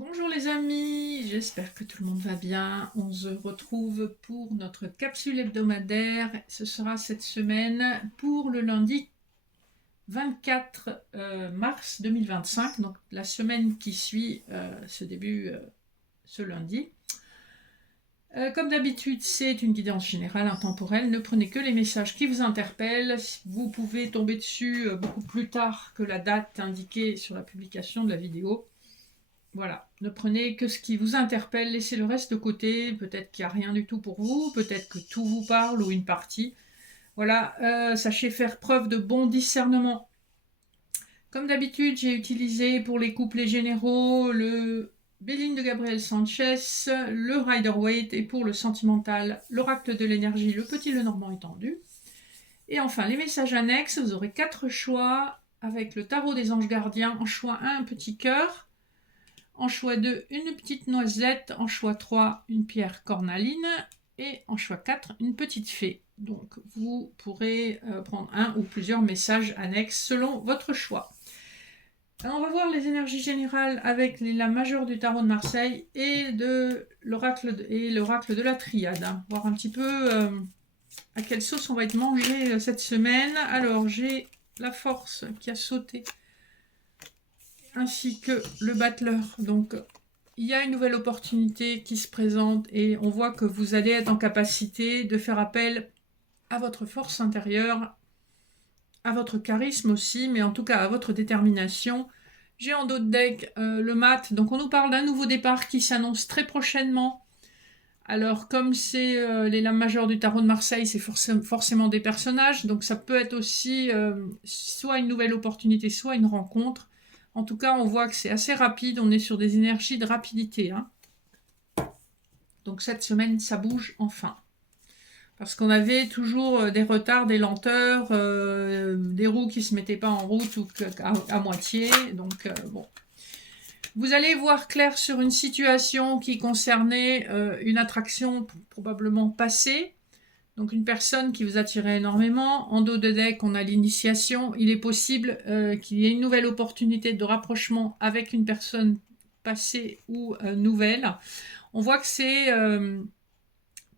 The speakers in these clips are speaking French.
Bonjour les amis, j'espère que tout le monde va bien. On se retrouve pour notre capsule hebdomadaire. Ce sera cette semaine pour le lundi 24 mars 2025, donc la semaine qui suit ce début, ce lundi. Comme d'habitude, c'est une guidance générale intemporelle. Ne prenez que les messages qui vous interpellent. Vous pouvez tomber dessus beaucoup plus tard que la date indiquée sur la publication de la vidéo. Voilà, ne prenez que ce qui vous interpelle, laissez le reste de côté. Peut-être qu'il n'y a rien du tout pour vous, peut-être que tout vous parle ou une partie. Voilà, sachez faire preuve de bon discernement. Comme d'habitude, j'ai utilisé pour les couplets généraux le Béline de Gabriel Sanchez, le Rider-Waite et pour le sentimental, l'oracle de l'énergie, le petit Lenormand étendu. Et enfin, les messages annexes, vous aurez 4 choix avec le tarot des anges gardiens. En choix 1, un petit cœur. En choix 2, une petite noisette. En choix 3, une pierre cornaline. Et en choix 4, une petite fée. Donc vous pourrez prendre un ou plusieurs messages annexes selon votre choix. Alors, on va voir les énergies générales avec la majeure du tarot de Marseille et l'oracle de la triade. Voir un petit peu à quelle sauce on va être mangé cette semaine. Alors j'ai la force qui a sauté ainsi que le battleur. Donc il y a une nouvelle opportunité qui se présente et on voit que vous allez être en capacité de faire appel à votre force intérieure, à votre charisme aussi, mais en tout cas à votre détermination. J'ai en dos de deck le mat, donc on nous parle d'un nouveau départ qui s'annonce très prochainement. Alors comme c'est les lames majeures du tarot de Marseille, c'est forcément des personnages, donc ça peut être aussi soit une nouvelle opportunité, soit une rencontre. En tout cas, on voit que c'est assez rapide, on est sur des énergies de rapidité. Donc cette semaine, ça bouge enfin. Parce qu'on avait toujours des retards, des lenteurs, des roues qui ne se mettaient pas en route ou à moitié. Donc bon. Vous allez voir clair sur une situation qui concernait une attraction probablement passée. Donc une personne qui vous attirait énormément. En dos de deck, on a l'initiation. Il est possible qu'il y ait une nouvelle opportunité de rapprochement avec une personne passée ou nouvelle. On voit que c'est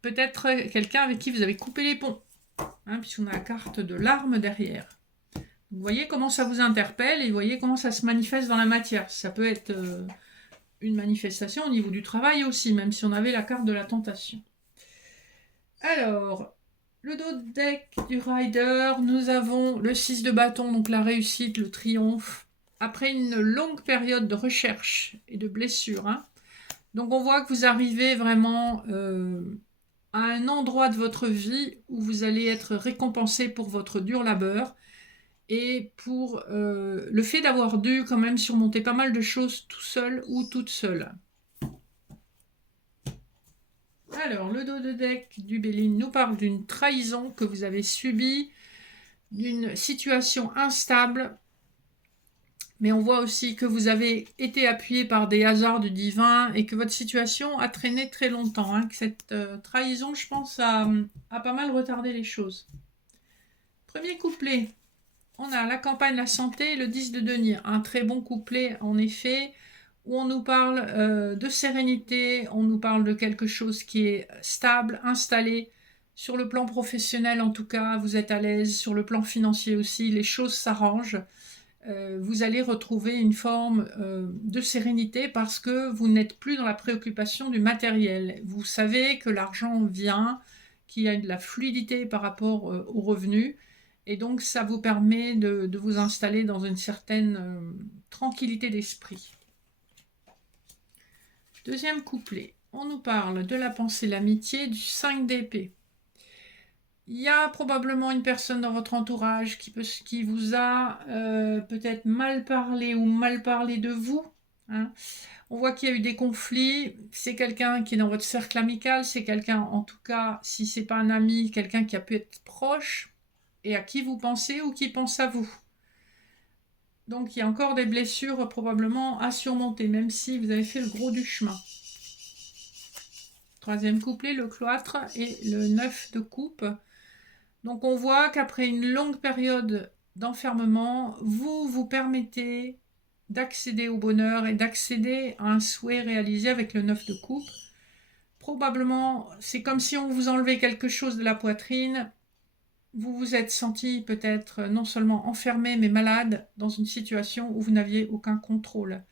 peut-être quelqu'un avec qui vous avez coupé les ponts, puisqu'on a la carte de l'arme derrière. Vous voyez comment ça vous interpelle et vous voyez comment ça se manifeste dans la matière. Ça peut être une manifestation au niveau du travail aussi, même si on avait la carte de la tentation. Alors, le dos de deck du rider, nous avons le 6 de bâton, donc la réussite, le triomphe, après une longue période de recherche et de blessure. Donc on voit que vous arrivez vraiment à un endroit de votre vie où vous allez être récompensé pour votre dur labeur et pour le fait d'avoir dû quand même surmonter pas mal de choses tout seul ou toute seule. Alors, le dos de deck du Béline nous parle d'une trahison que vous avez subie, d'une situation instable, mais on voit aussi que vous avez été appuyé par des hasards du divin et que votre situation a traîné très longtemps. Que cette trahison, je pense, a pas mal retardé les choses. Premier couplet, on a la campagne, la santé, le 10 de denier. Un très bon couplet, en effet, où on nous parle de sérénité, on nous parle de quelque chose qui est stable, installé. Sur le plan professionnel, en tout cas, vous êtes à l'aise. Sur le plan financier aussi, les choses s'arrangent. Vous allez retrouver une forme de sérénité parce que vous n'êtes plus dans la préoccupation du matériel. Vous savez que l'argent vient, qu'il y a de la fluidité par rapport aux revenus. Et donc, ça vous permet de vous installer dans une certaine tranquillité d'esprit. Deuxième couplet. On nous parle de la pensée, l'amitié, du 5 d'épée. Il y a probablement une personne dans votre entourage qui vous a peut-être mal parlé ou mal parlé de vous. On voit qu'il y a eu des conflits. C'est quelqu'un qui est dans votre cercle amical. C'est quelqu'un, en tout cas, si ce n'est pas un ami, quelqu'un qui a pu être proche et à qui vous pensez ou qui pense à vous. Donc il y a encore des blessures probablement à surmonter, même si vous avez fait le gros du chemin. Troisième couplet, le cloître et le 9 de coupe. Donc on voit qu'après une longue période d'enfermement, vous vous permettez d'accéder au bonheur et d'accéder à un souhait réalisé avec le 9 de coupe. Probablement, c'est comme si on vous enlevait quelque chose de la poitrine. Vous vous êtes senti peut-être non seulement enfermé, mais malade dans une situation où vous n'aviez aucun contrôle.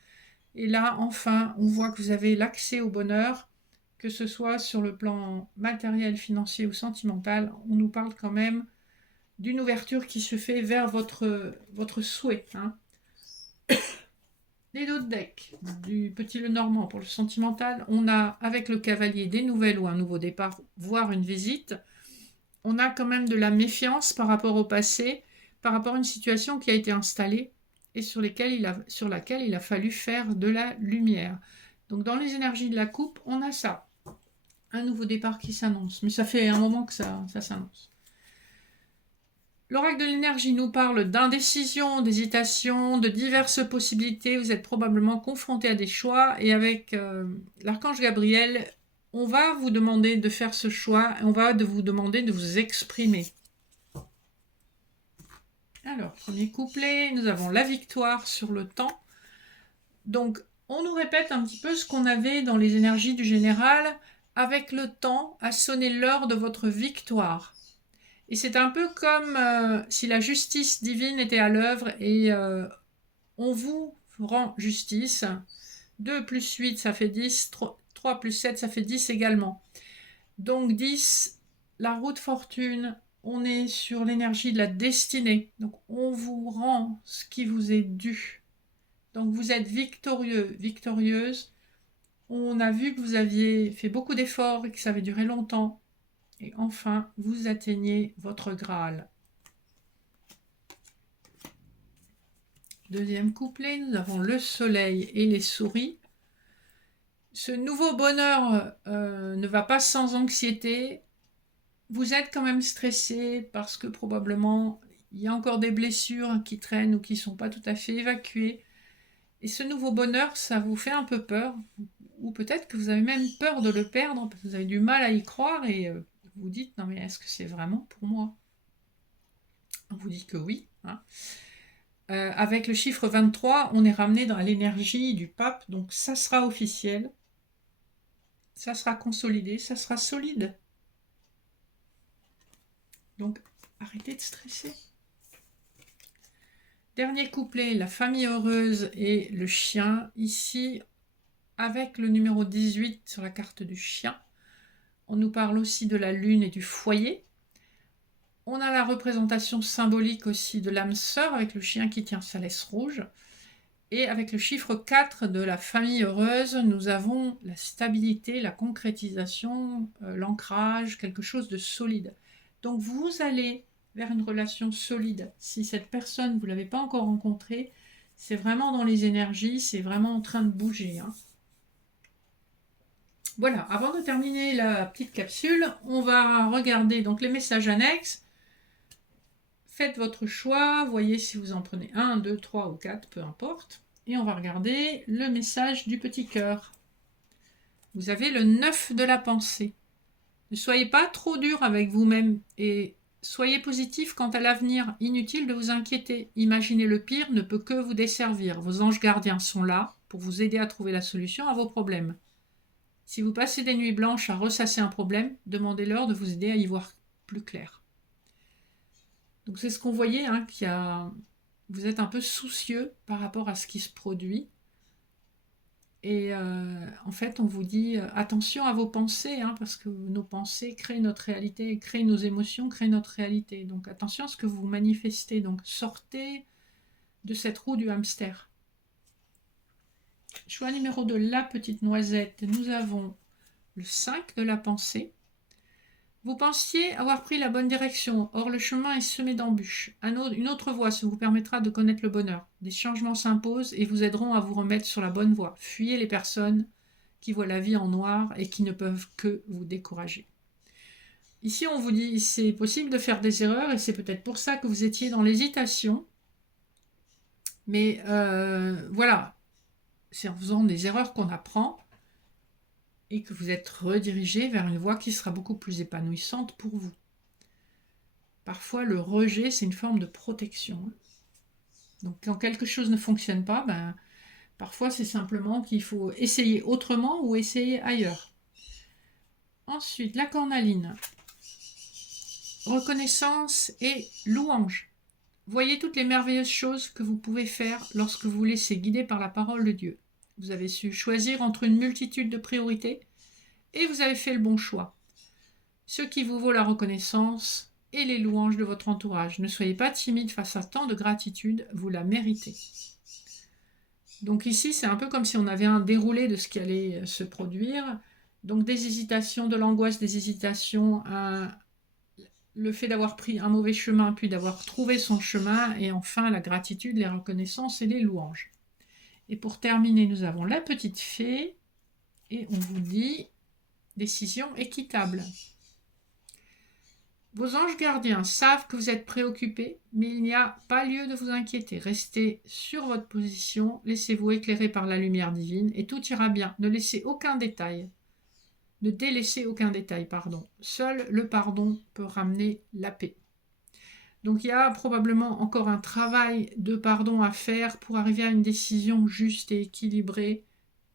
Et là, enfin, on voit que vous avez l'accès au bonheur, que ce soit sur le plan matériel, financier ou sentimental. On nous parle quand même d'une ouverture qui se fait vers votre souhait. Hein. Les autres decks du Petit Lenormand pour le sentimental, on a avec le cavalier des nouvelles ou un nouveau départ, voire une visite. On a quand même de la méfiance par rapport au passé, par rapport à une situation qui a été installée et sur laquelle il a fallu faire de la lumière. Donc dans les énergies de la coupe, on a ça. Un nouveau départ qui s'annonce. Mais ça fait un moment que ça s'annonce. L'oracle de l'énergie nous parle d'indécision, d'hésitation, de diverses possibilités. Vous êtes probablement confronté à des choix. Et avec l'archange Gabriel, on va vous demander de faire ce choix. On va vous demander de vous exprimer. Alors, premier couplet, nous avons la victoire sur le temps. Donc, on nous répète un petit peu ce qu'on avait dans les énergies du général. Avec le temps, a sonné l'heure de votre victoire. Et c'est un peu comme si la justice divine était à l'œuvre et on vous rend justice. 2 plus 8, ça fait 10. 3 plus 7, ça fait 10 également. Donc 10, la roue de fortune, on est sur l'énergie de la destinée. Donc on vous rend ce qui vous est dû. Donc vous êtes victorieux, victorieuse. On a vu que vous aviez fait beaucoup d'efforts et que ça avait duré longtemps. Et enfin, vous atteignez votre Graal. Deuxième couplet, nous avons le soleil et les souris. Ce nouveau bonheur ne va pas sans anxiété. Vous êtes quand même stressé parce que probablement il y a encore des blessures qui traînent ou qui ne sont pas tout à fait évacuées. Et ce nouveau bonheur, ça vous fait un peu peur. Ou peut-être que vous avez même peur de le perdre parce que vous avez du mal à y croire et vous dites non mais est-ce que c'est vraiment pour moi? On vous dit que oui. Hein. Avec le chiffre 23, on est ramené dans l'énergie du pape, donc ça sera officiel, ça sera consolidé, ça sera solide. Donc arrêtez de stresser. Dernier couplet, la famille heureuse et le chien. Ici, avec le numéro 18 sur la carte du chien, on nous parle aussi de la lune et du foyer. On a la représentation symbolique aussi de l'âme sœur avec le chien qui tient sa laisse rouge. Et avec le chiffre 4 de la famille heureuse, nous avons la stabilité, la concrétisation, l'ancrage, quelque chose de solide. Donc vous allez vers une relation solide. Si cette personne, vous ne l'avez pas encore rencontrée, c'est vraiment dans les énergies, c'est vraiment en train de bouger. Hein. Voilà, avant de terminer la petite capsule, on va regarder donc les messages annexes. Faites votre choix, voyez si vous en prenez 1, 2, 3 ou 4, peu importe. Et on va regarder le message du petit cœur. Vous avez le 9 de la pensée. Ne soyez pas trop dur avec vous-même et soyez positif quant à l'avenir. Inutile de vous inquiéter. Imaginer le pire ne peut que vous desservir. Vos anges gardiens sont là pour vous aider à trouver la solution à vos problèmes. Si vous passez des nuits blanches à ressasser un problème, demandez-leur de vous aider à y voir plus clair. Donc c'est ce qu'on voyait, hein, vous êtes un peu soucieux par rapport à ce qui se produit. Et en fait, on vous dit attention à vos pensées, hein, parce que nos pensées créent notre réalité, créent nos émotions, créent notre réalité. Donc attention à ce que vous manifestez. Donc sortez de cette roue du hamster. Choix numéro 2, la petite noisette. Nous avons le 5 de la pensée. Vous pensiez avoir pris la bonne direction, or le chemin est semé d'embûches. Une autre voie vous permettra de connaître le bonheur. Des changements s'imposent et vous aideront à vous remettre sur la bonne voie. Fuyez les personnes qui voient la vie en noir et qui ne peuvent que vous décourager. Ici, on vous dit c'est possible de faire des erreurs et c'est peut-être pour ça que vous étiez dans l'hésitation. Mais voilà, c'est en faisant des erreurs qu'on apprend. Et que vous êtes redirigé vers une voie qui sera beaucoup plus épanouissante pour vous. Parfois, le rejet, c'est une forme de protection. Donc, quand quelque chose ne fonctionne pas, Parfois, c'est simplement qu'il faut essayer autrement ou essayer ailleurs. Ensuite, la cornaline. Reconnaissance et louange. Voyez toutes les merveilleuses choses que vous pouvez faire lorsque vous vous laissez guider par la parole de Dieu. Vous avez su choisir entre une multitude de priorités et vous avez fait le bon choix. Ce qui vous vaut la reconnaissance et les louanges de votre entourage. Ne soyez pas timide face à tant de gratitude, vous la méritez. Donc ici, c'est un peu comme si on avait un déroulé de ce qui allait se produire. Donc des hésitations, de l'angoisse, des hésitations, le fait d'avoir pris un mauvais chemin, puis d'avoir trouvé son chemin, et enfin la gratitude, les reconnaissances et les louanges. Et pour terminer, nous avons la petite fée, et on vous dit décision équitable. Vos anges gardiens savent que vous êtes préoccupés, mais il n'y a pas lieu de vous inquiéter. Restez sur votre position, laissez-vous éclairer par la lumière divine et tout ira bien. Ne laissez aucun détail. Ne délaissez aucun détail, pardon. Seul le pardon peut ramener la paix. Donc il y a probablement encore un travail de pardon à faire pour arriver à une décision juste et équilibrée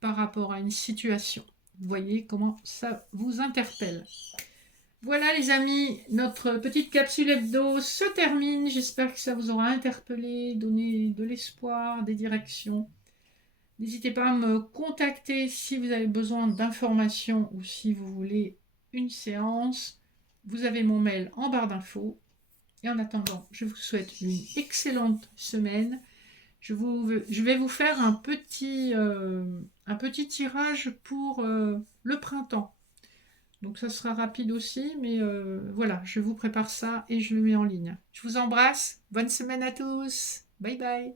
par rapport à une situation. Vous voyez comment ça vous interpelle. Voilà les amis, notre petite capsule hebdo se termine. J'espère que ça vous aura interpellé, donné de l'espoir, des directions. N'hésitez pas à me contacter si vous avez besoin d'informations ou si vous voulez une séance. Vous avez mon mail en barre d'infos. Et en attendant, je vous souhaite une excellente semaine. Je vais vous faire un petit tirage pour le printemps. Donc ça sera rapide aussi, mais voilà, je vous prépare ça et je le mets en ligne. Je vous embrasse, bonne semaine à tous, bye bye.